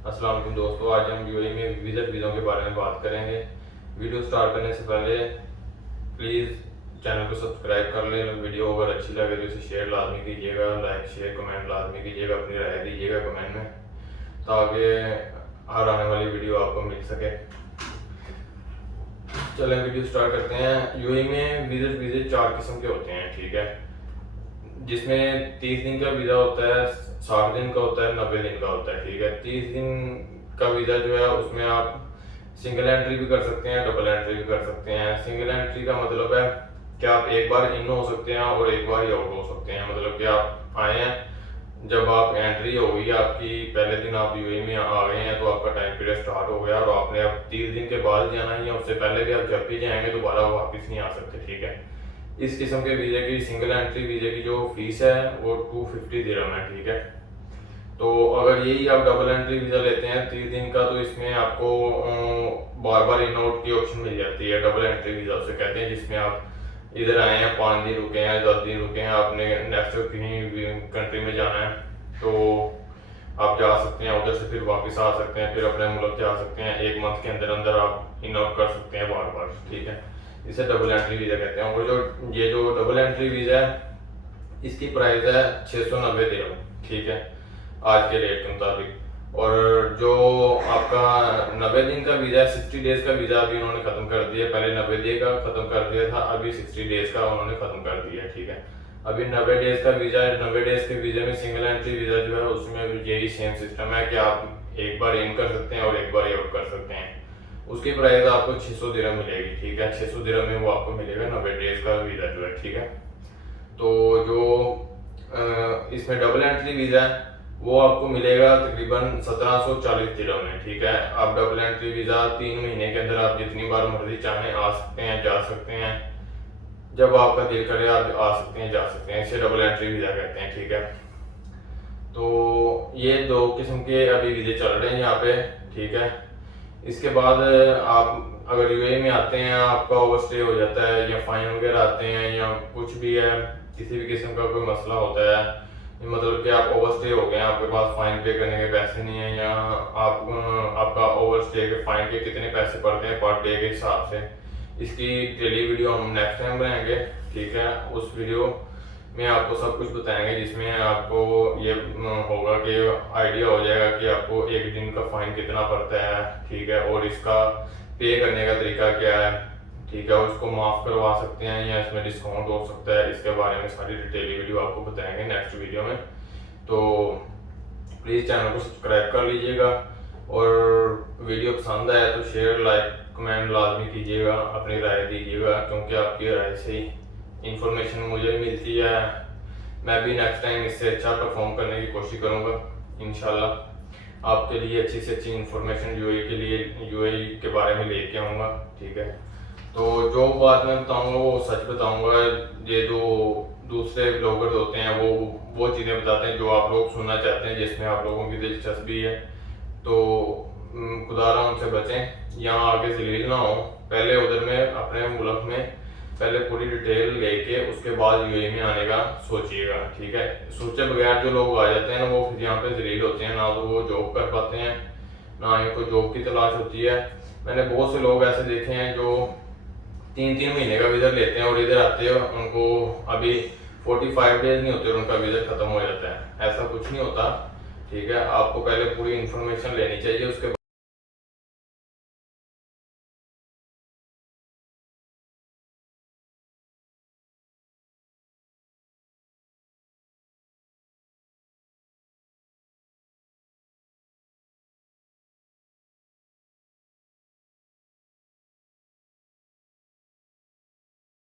अस्सलाम वालेकुम दोस्तों, आज हम यूएई में विजिट वीज़ों के बारे में बात करेंगे। वीडियो स्टार्ट करने से पहले प्लीज़ चैनल को सब्सक्राइब कर लें। वीडियो अगर अच्छी लगे तो इसे शेयर लाजमी कीजिएगा, लाइक शेयर कमेंट लाजमी कीजिएगा, अपनी राय दीजिएगा कमेंट में ताकि हर आने वाली वीडियो आपको मिल सके। चलें वीडियो स्टार्ट करते हैं। यूएई में वीज़े 4 किस्म के होते हैं, ठीक है, जिसमें 30 दिन का वीज़ा होता है, 60 दिन का होता है, 90 दिन का होता है, ठीक है। 30 दिन का वीज़ा जो है उसमें आप सिंगल एंट्री भी कर सकते हैं, डबल एंट्री भी कर सकते हैं। सिंगल एंट्री का मतलब है कि आप एक बार इन हो सकते हैं और एक बार ही आउट हो सकते हैं। मतलब कि आप आए हैं, जब आप एंट्री हो गई आपकी, पहले दिन आप यूएई में आ गए हैं तो आपका टाइम पीरियड स्टार्ट हो गया और आपने अब 30 दिन के बाद जाना ही है। उससे पहले भी आप जब भी जाएंगे दोबारा वापस नहीं आ सकते, ठीक है। इस किस्म के वीज़े की, सिंगल एंट्री वीज़े की जो फीस है वो 250 दिरहम है, ठीक है। तो अगर यही आप डबल एंट्री वीज़ा लेते हैं 30 दिन का, तो इसमें आपको बार बार इन आउट की ऑप्शन मिल जाती है। डबल एंट्री वीज़ा उसे कहते हैं, जिसमें आप इधर आए हैं, 5 दिन रुके हैं, 10 दिन रुके हैं, आपने नेक्स्ट कहीं कंट्री में जाना है तो आप जा सकते हैं, उधर से फिर वापस आ सकते हैं, फिर अपने मुल्क जा सकते हैं। 1 मंथ के अंदर अंदर आप इन आउट कर सकते हैं बार बार, ठीक है। इसे डबल एंट्री वीज़ा कहते हैं। और जो डबल एंट्री वीज़ा है इसकी प्राइस है 690 दिरहम, ठीक है, आज के रेट के मुताबिक। और जो आपका 90 दिन का वीज़ा है, 60 डेज का वीज़ा अभी उन्होंने ख़त्म कर दिया। पहले 90 डे का ख़त्म कर दिया था, अभी 60 डेज का उन्होंने ख़त्म कर दिया, ठीक है। अभी 90 डेज का वीज़ा है। 90 डेज के वीज़े में सिंगल एंट्री वीज़ा जो है उसमें यही सेम सिस्टम है कि आप एक बार इन कर सकते हैं और एक बार आउट कर सकते हैं। उसकी प्राइस आपको 600 दिरहम मिलेगी, ठीक है। 600 दिरहम में वो आपको मिलेगा 90 डेज का वीज़ा जो है, ठीक है। तो जो इसमें डबल एंट्री वीज़ा है वो आपको मिलेगा तकरीबन 1740 दिरहम में, ठीक है। आप डबल एंट्री वीज़ा 3 महीने के अंदर आप जितनी बार मर्जी चाहें आ सकते हैं, जा सकते हैं, जब आपका दिल करे आप आ सकते हैं, जा सकते हैं। इसे डबल एंट्री वीज़ा कहते हैं, ठीक है। तो ये 2 किस्म के अभी वीज़े चल रहे हैं यहाँ पे, ठीक है। इसके बाद आप अगर यूएई में आते हैं, आपका ओवरस्टे हो जाता है या फाइन वगैरह आते हैं या कुछ भी है, किसी भी किस्म का कोई मसला होता है, मतलब कि आप ओवरस्टे हो गए हैं, आपके पास फाइन पे करने के पैसे नहीं है, या आपका ओवरस्टे के फाइन के कितने पैसे पड़ते हैं पर डे के हिसाब से, इसकी डेली वीडियो हम नेक्स्ट टाइम बनाएंगे, ठीक है। उस वीडियो में आपको सब कुछ बताएंगे, जिसमें आपको ये होगा कि आइडिया हो जाएगा कि आपको एक दिन का फाइन कितना पड़ता है, ठीक है, और इसका पे करने का तरीका क्या है, ठीक है। उसको माफ़ करवा सकते हैं या इसमें डिस्काउंट हो सकता है, इसके बारे में सारी डिटेल वीडियो आपको बताएंगे नेक्स्ट वीडियो में। तो प्लीज़ चैनल को सब्सक्राइब कर लीजिएगा और वीडियो पसंद आया तो शेयर लाइक कमेंट लाजमी कीजिएगा, अपनी राय दीजिएगा, क्योंकि आपकी राय से ही इंफॉर्मेशन मुझे मिलती है। मैं भी नेक्स्ट टाइम इससे अच्छा परफॉर्म करने की कोशिश करूँगा इंशाल्लाह। आपके लिए अच्छी से अच्छी इंफॉर्मेशन यूएई के लिए, यूएई के बारे में लेके आऊँगा, ठीक है। तो जो बात मैं बताऊँगा वो सच बताऊँगा। ये जो दूसरे ब्लॉगर्स होते हैं वो चीज़ें बताते हैं जो आप लोग सुनना चाहते हैं, जिसमें आप लोगों की दिलचस्पी है। तो खुदारा उनसे बचें, यहाँ आगे जलील ना हो। पहले उधर में अपने मुल्क में पहले पूरी डिटेल लेके उसके बाद यूएई में आने का सोचिएगा, ठीक है। सोचे बगैर जो लोग आ जाते हैं ना, वो फिर यहाँ पे जलील होते हैं, ना तो वो जॉब कर पाते हैं, ना इनको जॉब की तलाश होती है। मैंने बहुत से लोग ऐसे देखे हैं जो 3-3 महीने का वीज़ा लेते हैं और इधर आते हैं, उनको अभी 45 डेज नहीं होते और उनका वीज़ा ख़त्म हो जाता है। ऐसा कुछ नहीं होता, ठीक है। आपको पहले पूरी इन्फॉर्मेशन लेनी चाहिए, उसके